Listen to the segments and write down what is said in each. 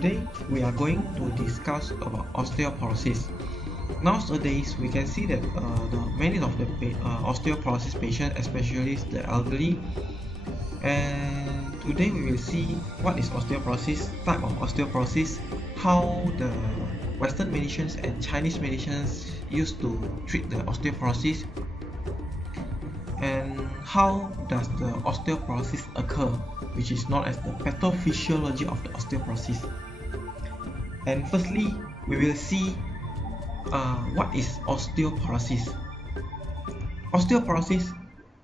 Today we are going to discuss about osteoporosis. Nowadays we can see that many of the osteoporosis patients, especially the elderly, and today we will see what is osteoporosis, type of osteoporosis, how the Western medicines and Chinese medicines used to treat the osteoporosis, and how does the osteoporosis occur, which is known as the pathophysiology of the osteoporosis. And firstly, we will see what is osteoporosis. Osteoporosis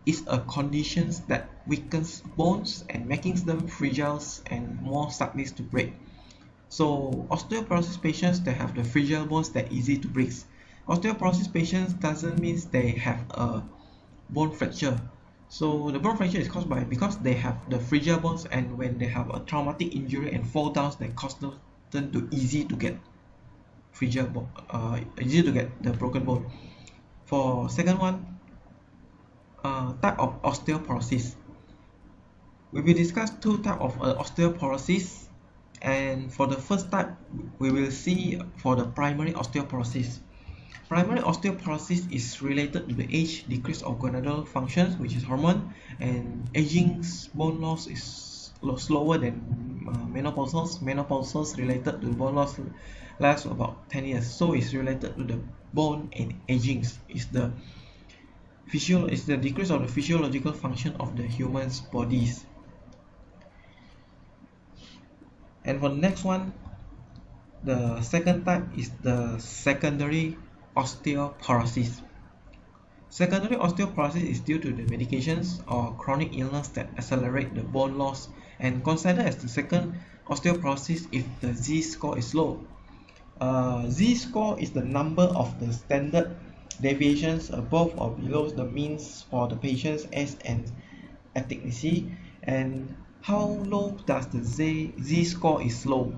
is a condition that weakens bones and making them fragile and more likely to break. So osteoporosis patients that have the fragile bones that easy to break. Osteoporosis patients doesn't mean they have a bone fracture. So the bone fracture is caused by because they have the fragile bones, and when they have a traumatic injury and fall down, that cause them to easy to get fragile bone, easy to get the broken bone. For second one, type of osteoporosis. We will discuss two types of osteoporosis, and for the first type, we will see for the primary osteoporosis. Primary osteoporosis is related to the age, decrease of gonadal functions, which is hormone, and aging bone loss is slower than menopausal. Menopausal related to bone loss lasts about 10 years, so it's related to the bone and aging. Is the decrease of the physiological function of the human's bodies. And for the next one, the second type is the secondary osteoporosis. Secondary osteoporosis is due to the medications or chronic illness that accelerate the bone loss and considered as the second osteoporosis if the Z-score is low. Z-score is the number of the standard deviations above or below the means for the patient's age and ethnicity, and how low does the Z-score is low,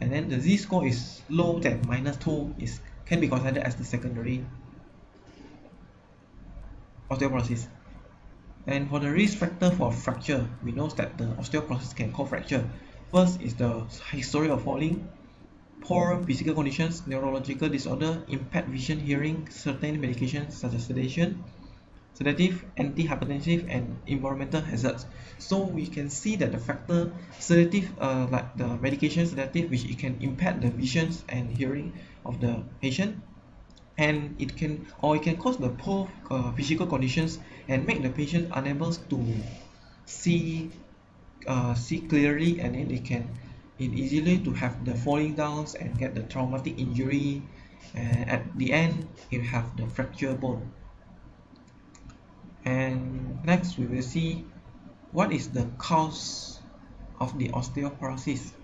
and then the Z-score is low than -2 can be considered as the secondary osteoporosis. And for the risk factor for fracture, we know that the osteoporosis can cause fracture. First is the history of falling, poor physical conditions, neurological disorder, impaired vision, hearing, certain medications such as sedative, antihypertensive, and environmental hazards. So we can see that the factor sedative, like the medication sedative, which it can impair the visions and hearing of the patient, and it can cause the poor physical conditions and make the patient unable to see clearly, and then it easily to have the falling downs and get the traumatic injury, and at the end it have the fracture bone. And next we will see what is the cause of the osteoporosis.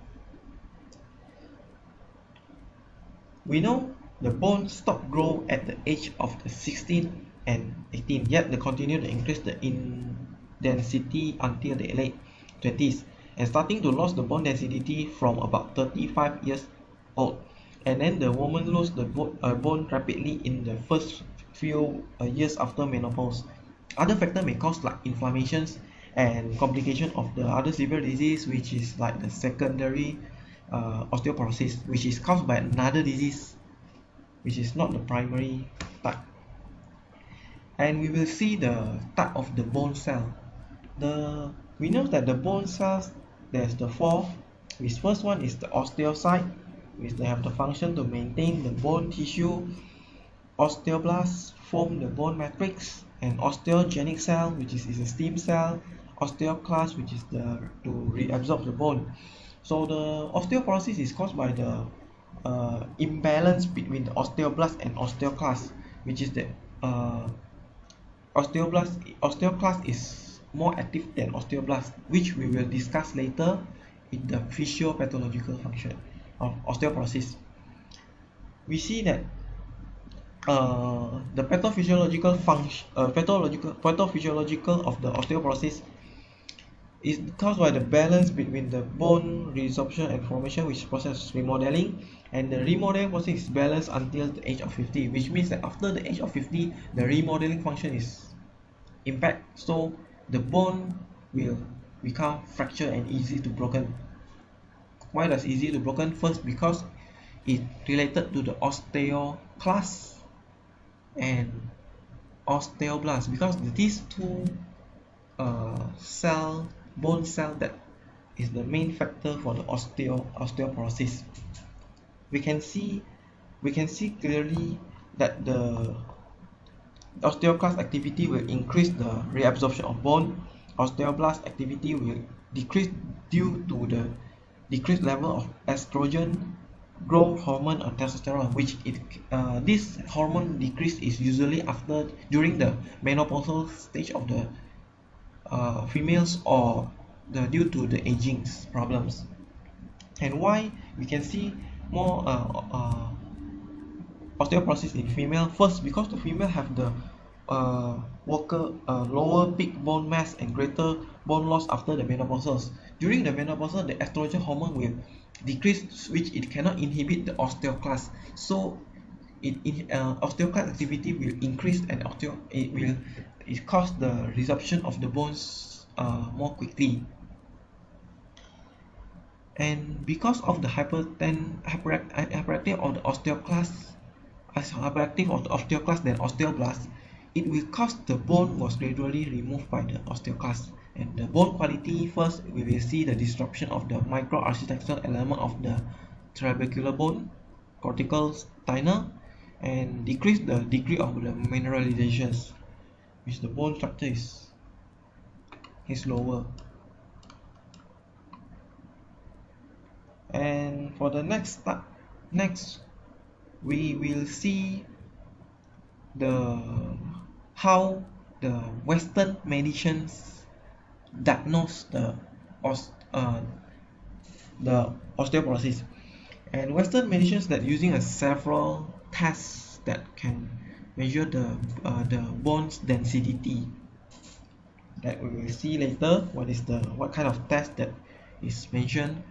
We know the bones stop grow at the age of the 16 and 18, yet they continue to increase the density until the late 20s, and starting to lose the bone density from about 35 years old. And then the woman lose the bone rapidly in the first few years after menopause. Other factors may cause like inflammations and complication of the other severe disease, which is like the secondary osteoporosis, which is caused by another disease, which is not the primary type. And we will see the type of the bone cell. We know that the bone cells, there's the four, which first one is the osteocyte, which they have the function to maintain the bone tissue. Osteoblasts form the bone matrix, and osteogenic cell, which is a stem cell. Osteoclast, which is to reabsorb the bone. So the osteoporosis is caused by the imbalance between the osteoblast and osteoclast, which is the osteoclast is more active than osteoblast, which we will discuss later in the physiopathological function of osteoporosis. We see that the pathophysiological of the osteoporosis is caused by the balance between the bone resorption and formation, which process remodeling, and the remodeling process is balanced until the age of 50, which means that after the age of 50 the remodeling function is impaired, so the bone will become fractured and easy to broken. Why does easy to broken? First, because it related to the osteoclast and osteoblast, because these two bone cell that is the main factor for the osteoporosis. We can see clearly that the osteoclast activity will increase the reabsorption of bone. Osteoblast activity will decrease due to the decreased level of estrogen, growth hormone, or testosterone, which this hormone decrease is usually during the menopausal stage of the females, or due to the aging problems. And why we can see more osteoporosis in female? First, because the female have the lower peak bone mass and greater bone loss after the menopausal. During the menopausal, the estrogen hormone will decrease, which it cannot inhibit the osteoclast. So osteoclast activity will increase, and it cause the resorption of the bones more quickly. And because of the hyperactive of the osteoclast, as hyperactive of the osteoclast than osteoblast, it will cause the bone was gradually removed by the osteoclast. And the bone quality, first we will see the disruption of the microarchitectural element of the trabecular bone, cortical spinal, and decrease the degree of the mineralizations, which the bone structure is lower. And for the next we will see how the Western medicines diagnose the osteoporosis. And Western medicines that using several tests that can measure the bones density, that we will see later what kind of test that is mentioned.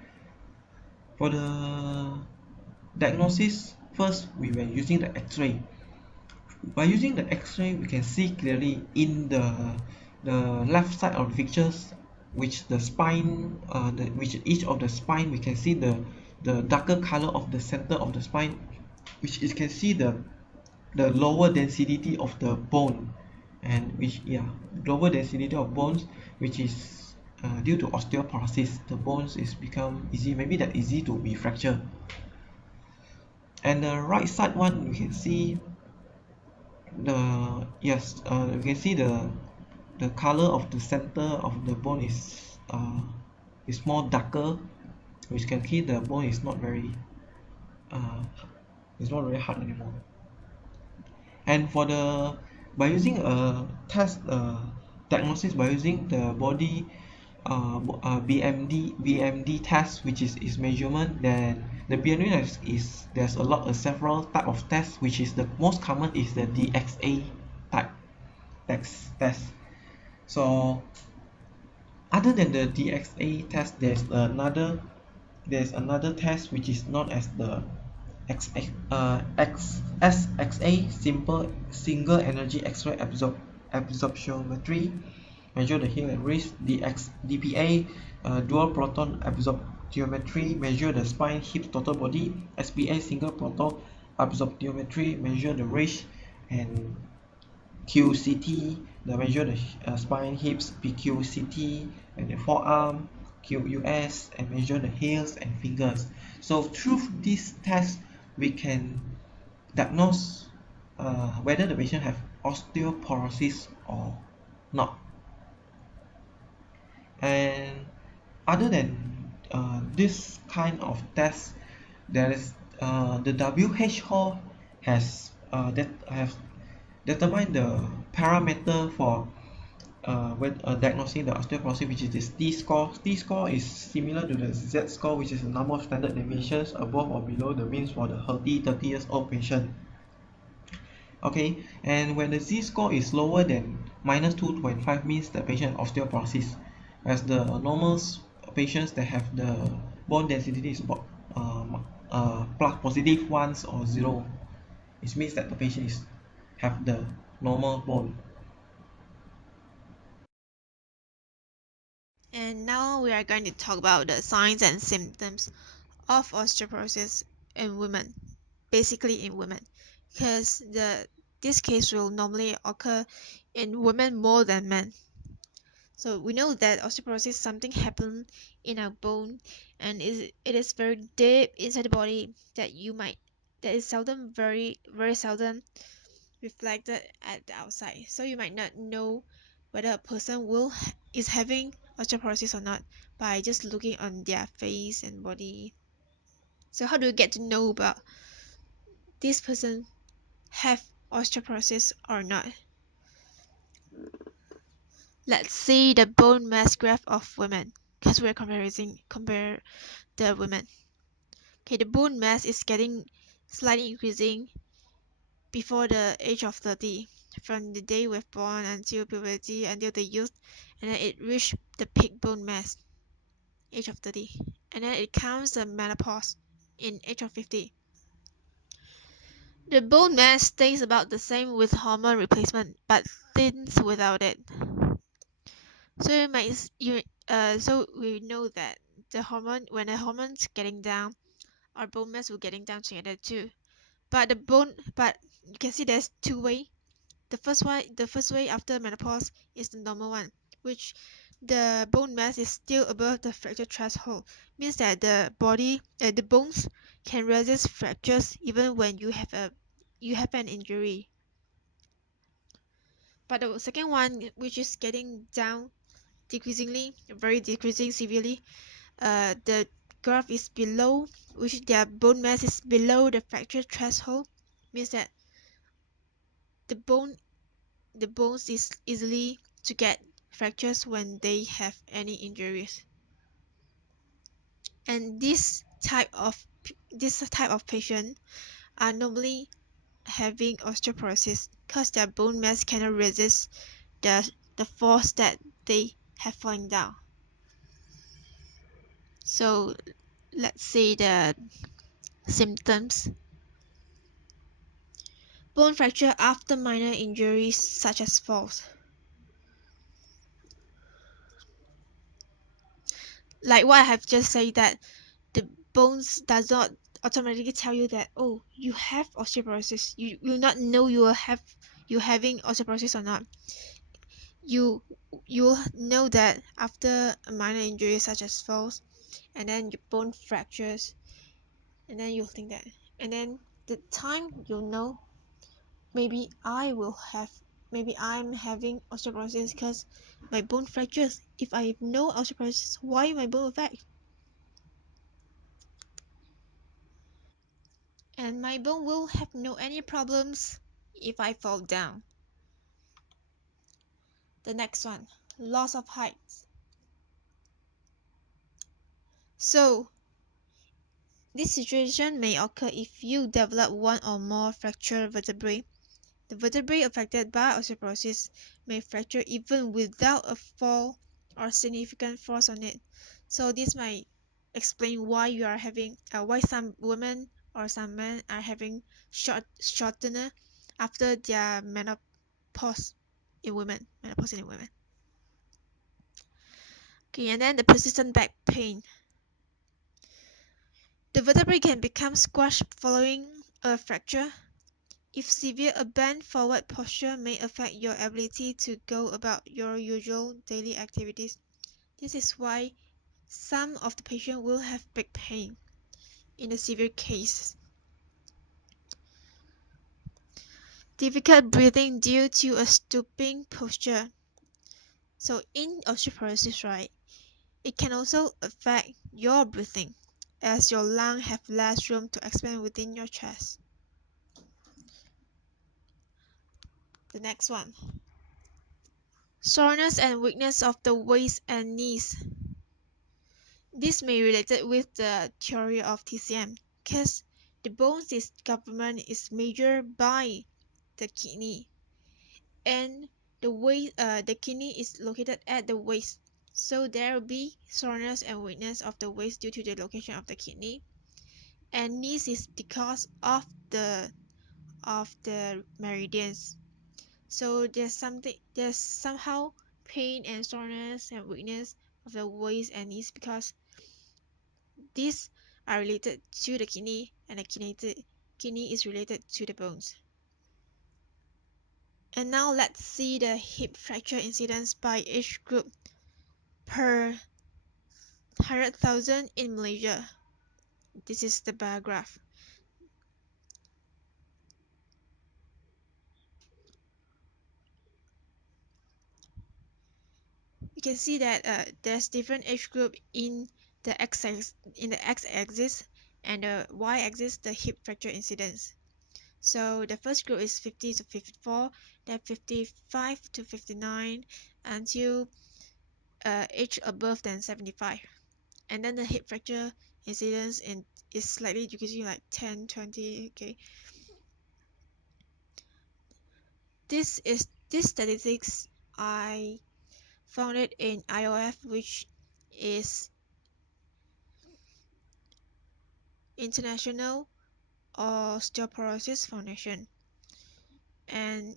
For the diagnosis, first we were using the X-ray. By using the X-ray, we can see clearly in the left side of the pictures, which the spine, which each of the spine, we can see the darker color of the center of the spine, which you can see the lower density of the bone, and lower density of bones, which is due to osteoporosis. The bones is become easy to be fractured. And the right side one, we can see we can see the color of the center of the bone is more darker, which can see the bone is not very hard anymore. And for by using a test diagnosis, by using the body BMD test, which is measurement, then the BMD there's several type of tests, which is the most common is the DXA type test. So other than the DXA test, there's another test which is known as the SXA, single energy X-ray absorptiometry, measure the heel and wrist. DPA, dual proton absorptiometry, measure the spine, hips, total body. SPA, single proton absorptiometry, measure the wrist. And QCT, the measure the spine, hips. PQCT, and the forearm. QUS, and measure the heels and fingers. So through this test, we can diagnose whether the patient have osteoporosis or not. And other than this kind of test, there is the WHO has determined the parameter for when diagnosing the osteoporosis, which is this T-score. T-score is similar to the Z-score, which is the number of standard deviations above or below the means for the healthy 30 years old patient. Okay, and when the Z-score is lower than -2.5 means the patient has osteoporosis, as the normal patients that have the bone density is about positive 1 or 0. It means that the patient have the normal bone. And now we are going to talk about the signs and symptoms of osteoporosis in women, basically in women, because this case will normally occur in women more than men. So we know that osteoporosis something happen in our bone, and it is very deep inside the body that is seldom, very seldom reflected at the outside. So you might not know whether a person is having osteoporosis or not by just looking on their face and body. So how do you get to know about this person have osteoporosis or not? Let's see the bone mass graph of women, because we're compare the women. Okay, the bone mass is getting slightly increasing before the age of 30, from the day we're born until puberty, until the youth, and then it reached the peak bone mass, age of 30, and then it comes the menopause in age of 50. The bone mass stays about the same with hormone replacement, but thins without it. So we know that when the hormones getting down, our bone mass will getting down together too. But you can see there's two way. The first way after menopause is the normal one, which the bone mass is still above the fracture threshold, means that the bones can resist fractures even when you have an injury. But the second one, which is getting down decreasingly, very decreasing severely, the graph is below, which their bone mass is below the fracture threshold, means that the bones is easily to get fractures when they have any injuries. And this type of patient are normally having osteoporosis because their bone mass cannot resist the force that they have falling down. So let's see the symptoms. Bone fracture after minor injuries such as falls. Like what I have just said, that the bones does not automatically tell you that, oh, you have osteoporosis. You will not know you having osteoporosis or not. You you'll know that after a minor injury such as falls, and then your bone fractures, and then you'll think that, and then the time you'll know, maybe I'm having osteoporosis because my bone fractures. If I have no osteoporosis, why my bone affect? And my bone will have no any problems if I fall down. The next one, loss of height. So this situation may occur if you develop one or more fractured vertebrae. The vertebrae affected by osteoporosis may fracture even without a fall or significant force on it. So this might explain why some women or some men are having shortener after their menopause in women. Menopause in women. Okay, and then the persistent back pain. The vertebrae can become squashed following a fracture. If severe, a bent forward posture may affect your ability to go about your usual daily activities. This is why some of the patients will have back pain in a severe case. Difficult breathing due to a stooping posture. So in osteoporosis, right, it can also affect your breathing as your lungs have less room to expand within your chest. The next one. Soreness and weakness of the waist and knees. This may be related with the theory of TCM, because the bone's government is measured by the kidney, and the kidney is located at the waist. So there will be soreness and weakness of the waist due to the location of the kidney, and knees is because of the meridians. So there's somehow pain and soreness and weakness of the waist and knees because this are related to the kidney, and the kidney is related to the bones. And now let's see the hip fracture incidence by age group per 100,000 in Malaysia. This is the bar graph. You can see that there's different age group in the x-axis and the y-axis, the hip fracture incidence. So the first group is 50 to 54, then 55 to 59 until age above than 75. And then the hip fracture incidence is slightly decreasing, like 10, 20. Okay. This statistics I found it in IOF, which is International Osteoporosis Foundation, and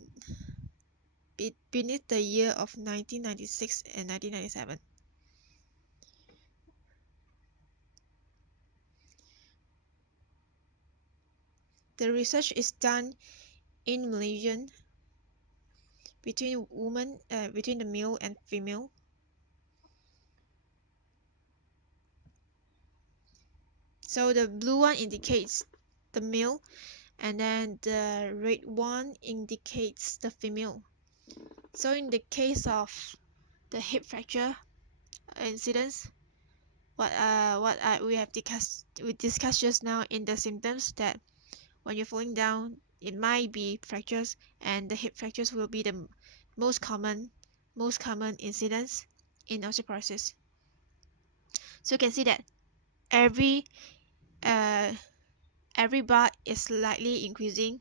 beneath the year of 1996 and 1997. The research is done in Malaysian between the male and female. So the blue one indicates the male, and then the red one indicates the female. So in the case of the hip fracture incidence, we discussed just now in the symptoms, that when you're falling down, it might be fractures, and the hip fractures will be the most common incidence in osteoporosis. So you can see that every bar is slightly increasing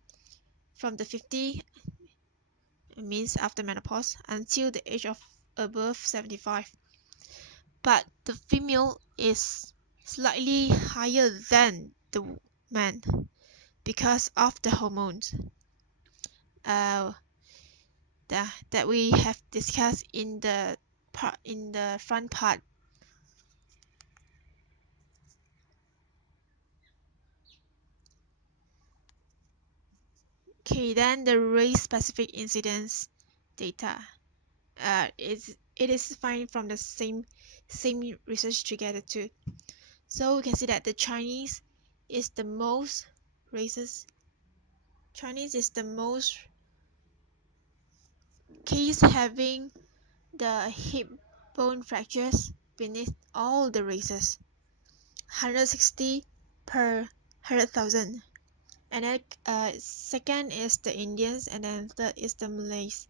from the 50, means after menopause, until the age of above 75. But the female is slightly higher than the man because of the hormones that we have discussed in the front part. Okay, then the race-specific incidence data. It is fine from the same research together too. So we can see that the Chinese is the most case having the hip bone fractures beneath all the races, 160 per 100,000. And then second is the Indians, and then third is the Malays.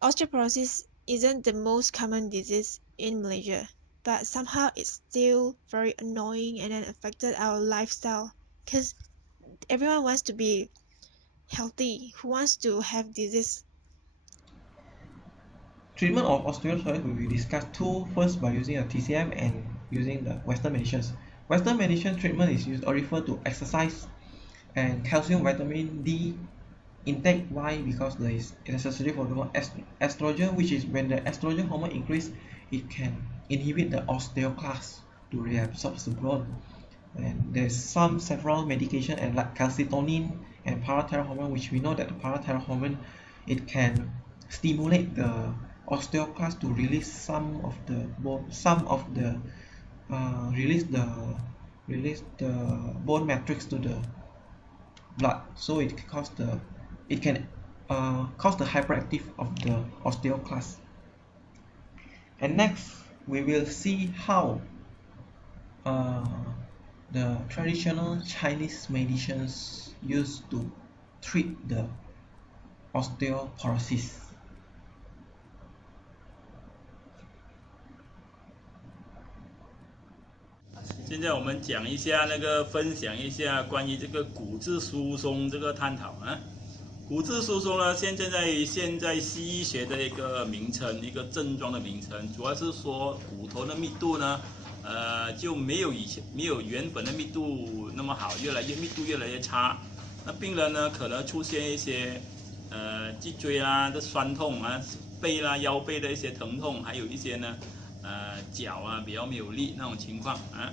Osteoporosis isn't the most common disease in Malaysia, but somehow it's still very annoying and then affected our lifestyle, because everyone wants to be healthy, who wants to have disease. Treatment of osteoporosis will be discussed too, first by using a TCM and using the Western medicines. Western medicine treatment is used or referred to exercise and calcium vitamin D intake. Why? Because there is necessary for the estrogen, which is when the estrogen hormone increase, it can inhibit the osteoclast to reabsorb the bone. And there's several medication and like calcitonin and parathyroid hormone, which we know that the parathyroid hormone, it can stimulate the osteoclast to release some of the release the bone matrix to the blood, so it can cause the hyperactive of the osteoclast. And next we will see how the traditional Chinese medicines used to treat the osteoporosis. 现在我们讲一下分享一下关于这个骨质疏松这个探讨啊。骨质疏松呢，现在西医学的一个名称，一个症状的名称，主要是说骨头的密度呢，就没有原本的密度那么好，密度越来越差。那病人呢，可能出现一些脊椎啦的酸痛啊，背啦腰背的一些疼痛，还有一些呢脚啊比较没有力那种情况啊。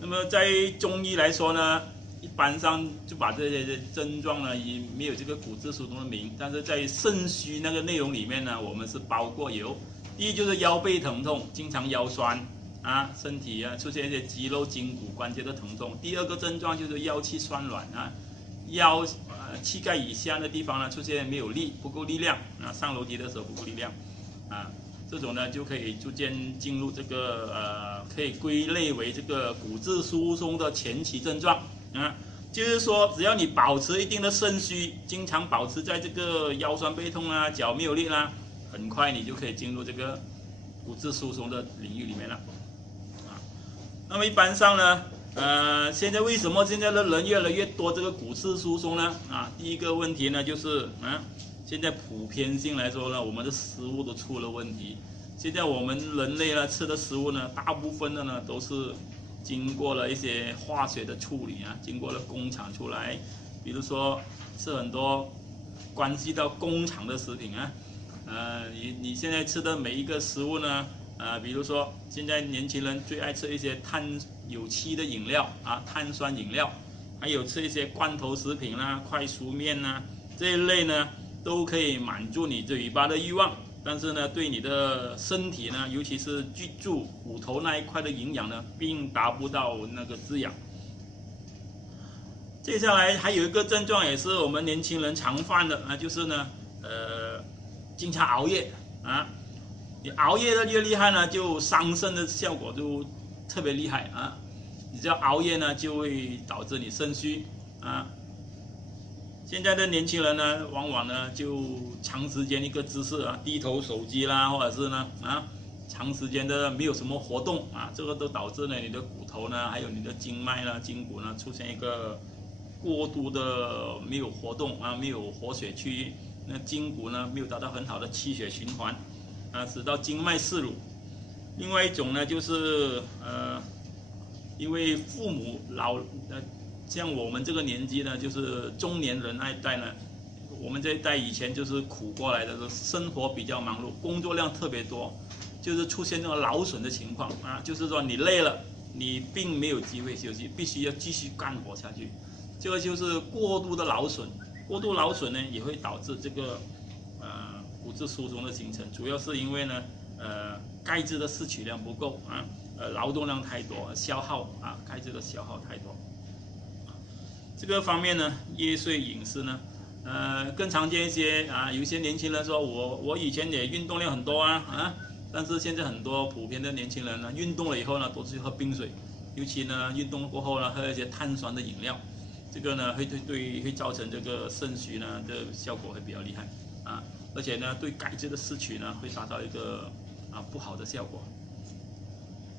那么在中医来说呢，一般上就把这些症状呢也没有这个骨质疏松的名，但是在肾虚那个内容里面呢，我们是包括有，第一就是腰背疼痛，经常腰酸啊，身体啊出现一些肌肉、筋骨、关节的疼痛。第二个症状就是腰膝酸软啊，腰膝盖以下的地方呢出现没有力，不够力量啊，上楼梯的时候不够力量啊。这种呢就可以逐渐进入这个可以归类为这个骨质疏松的前期症状啊，就是说只要你保持一定的肾虚，经常保持在这个腰酸背痛啊、脚没有力啦，很快你就可以进入这个骨质疏松的领域里面了啊。那么一般上呢，现在为什么现在的人越来越多这个骨质疏松呢？啊，第一个问题呢就是现在普遍性来说呢，我们的食物都出了问题。现在我们人类呢吃的食物呢，大部分的呢都是经过了一些化学的处理啊，经过了工厂出来，比如说吃很多关系到工厂的食品啊，你现在吃的每一个食物呢，比如说现在年轻人最爱吃一些有气的饮料啊，碳酸饮料，还有吃一些罐头食品啦、快熟面啦这一类呢。都可以满足你嘴巴的欲望，但是呢，对你的身体呢，尤其是脊柱、骨头那一块的营养呢，并达不到那个滋养。接下来还有一个症状，也是我们年轻人常犯的啊，就是呢，经常熬夜啊，你熬夜的越厉害呢，就伤肾的效果就特别厉害啊。你只要熬夜呢，就会导致你肾虚啊。现在的年轻人呢，往往呢就长时间一个姿势啊，低头手机啦，或者是呢长时间的没有什么活动啊，这个都导致呢你的骨头呢，还有你的经脉呢、筋骨呢出现一个过度的没有活动啊，没有活血区域，那筋骨呢没有达到很好的气血循环啊，使到经脉失乳。另外一种呢就是因为父母像我们这个年纪呢，就是中年人那一代呢，我们这一代以前就是苦过来的，生活比较忙碌，工作量特别多，就是出现这种劳损的情况啊，就是说你累了，你并没有机会休息，必须要继续干活下去，这个就是过度的劳损。过度劳损呢，也会导致这个骨质疏松的形成，主要是因为呢钙质的摄取量不够啊，劳动量太多，消耗啊钙质的消耗太多。这个方面呢，夜睡饮食呢，更常见一些啊。有一些年轻人说，我以前也运动量很多啊，但是现在很多普遍的年轻人呢，运动了以后呢，都是喝冰水，尤其呢，运动过后呢，喝一些碳酸的饮料，这个呢，会造成这个肾虚呢的效果会比较厉害啊，而且呢，对钙质的摄取呢，会达到一个不好的效果。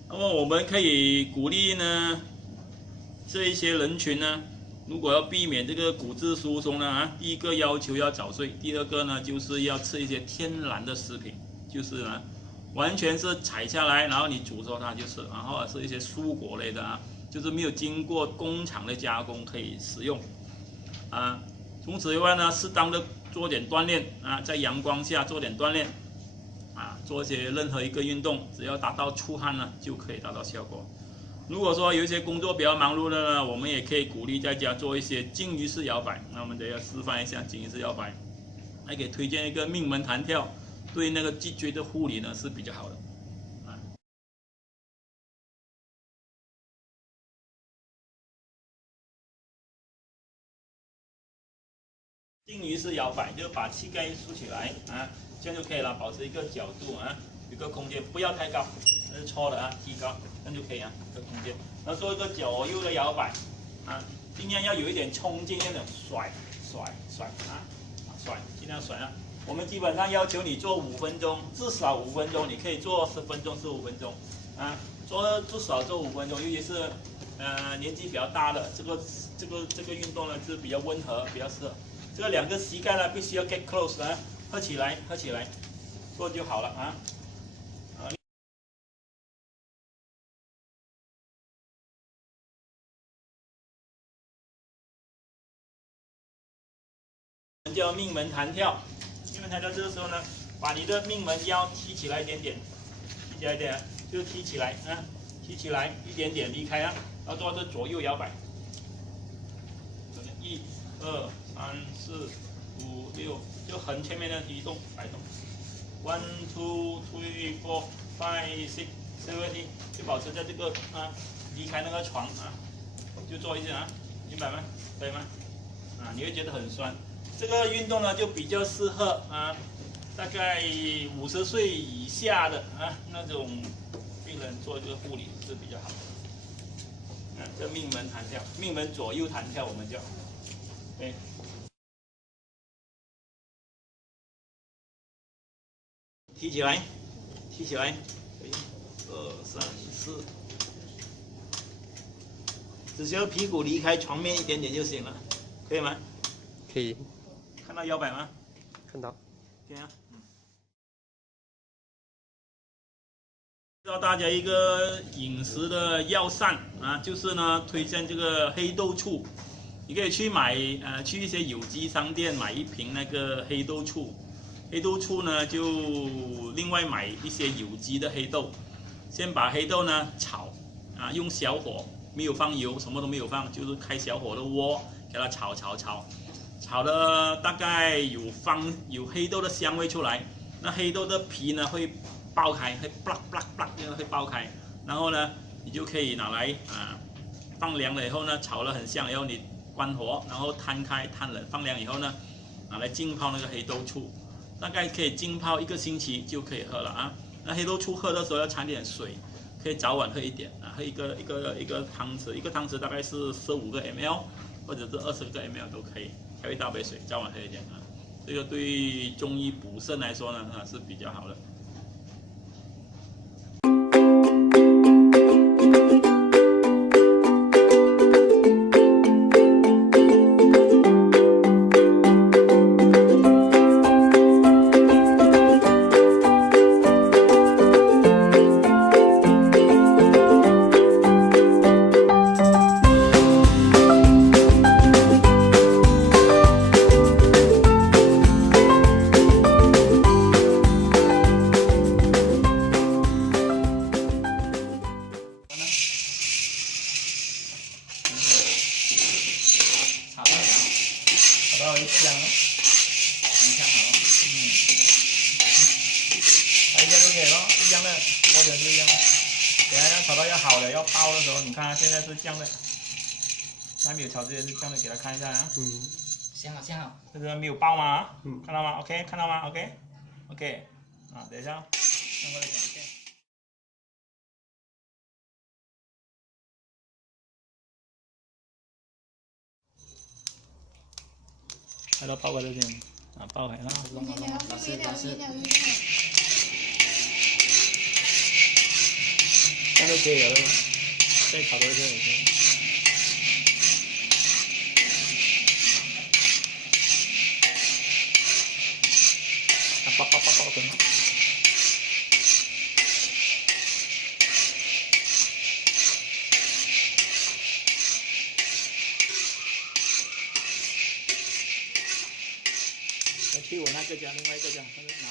那么我们可以鼓励呢，这一些人群呢。如果要避免这个骨质疏松呢，第一个要求要早睡，第二个呢就是要吃一些天然的食品，就是呢完全是采下来，然后你煮熟它就吃，然后是一些蔬果类的就是没有经过工厂的加工可以食用啊。除此以外呢，适当的做点锻炼啊，在阳光下做点锻炼啊，做一些任何一个运动，只要达到出汗呢，就可以达到效果。如果说有一些工作比较忙碌的呢，我们也可以鼓励在家做一些鲸鱼式摇摆。那我们等一下示范一下鲸鱼式摇摆，还可以推荐一个命门弹跳，对那个脊椎的护理呢是比较好的。鲸鱼式摇摆就把膝盖竖起来啊，这样就可以了，保持一个角度啊，有个空间，不要太高，这是错的啊，提高，这样就可以啊，一个空间。然后做一个左右的摇摆啊，尽量要有一点冲劲，那种甩，尽量甩啊。我们基本上要求你做5分钟，至少5分钟，你可以做10分钟、15分钟啊，至少做5分钟，尤其是年纪比较大的，这个运动呢是比较温和，比较适合。这个2个膝盖呢必须要 get close 啊，合起来，做就好了啊。叫命门弹跳，命门弹跳这个时候呢，把你的命门腰提起来一点点，加一点啊，就提起来啊，提起来一点点离开啊，然后做这左右摇摆。1、2、3、4、5、6，就横前面的移动摆动。1、2、3、4、5、6、7、8，就保持在这个离开那个床啊，就做一下啊，明白吗？可以吗？你会觉得很酸。这个运动呢，就比较适合大概50岁以下的那种病人做这个护理是比较好的。这命门弹跳，命门左右弹跳，我们叫。对。提起来，提起来，1、2、3、4，只需要屁股离开床面一点点就行了，可以吗？可以。看到摇摆吗？看到。对啊。教大家一个饮食的药膳就是呢，推荐这个黑豆醋。你可以去买去一些有机商店买一瓶那个黑豆醋。黑豆醋呢，就另外买一些有机的黑豆，先把黑豆呢炒用小火，没有放油，什么都没有放，就是开小火的锅给它炒，炒的大概有黑豆的香味出来，那黑豆的皮呢会爆开，会这样会爆开，然后呢你就可以拿来放凉了以后呢，炒了很香以后你关火，然后摊开摊冷，放凉以后呢拿来浸泡那个黑豆醋。大概可以浸泡1个星期就可以喝了那黑豆醋喝的时候要掺点水，可以早晚喝一点喝一个汤匙，一个汤匙大概是15个 ml 或者是20个 ml 都可以，调一大杯水，早晚喝一点这个对中医补肾来说呢是比较好的。炒到一香了，很香好了，一样就可以了，一样的，或者是一样的。等下要炒到要好的要爆的时候，你看现在是这样的，还没有炒之前是这样的，给他看一下香好，这个没有爆吗？看到吗 ？OK， 看到吗 ？OK， 等一下，看过来讲 OK。看到爆开这边爆开了。老师，这样就可以了，再炒多一些也可以。爆什么？去我那个家，另外一个家，那个拿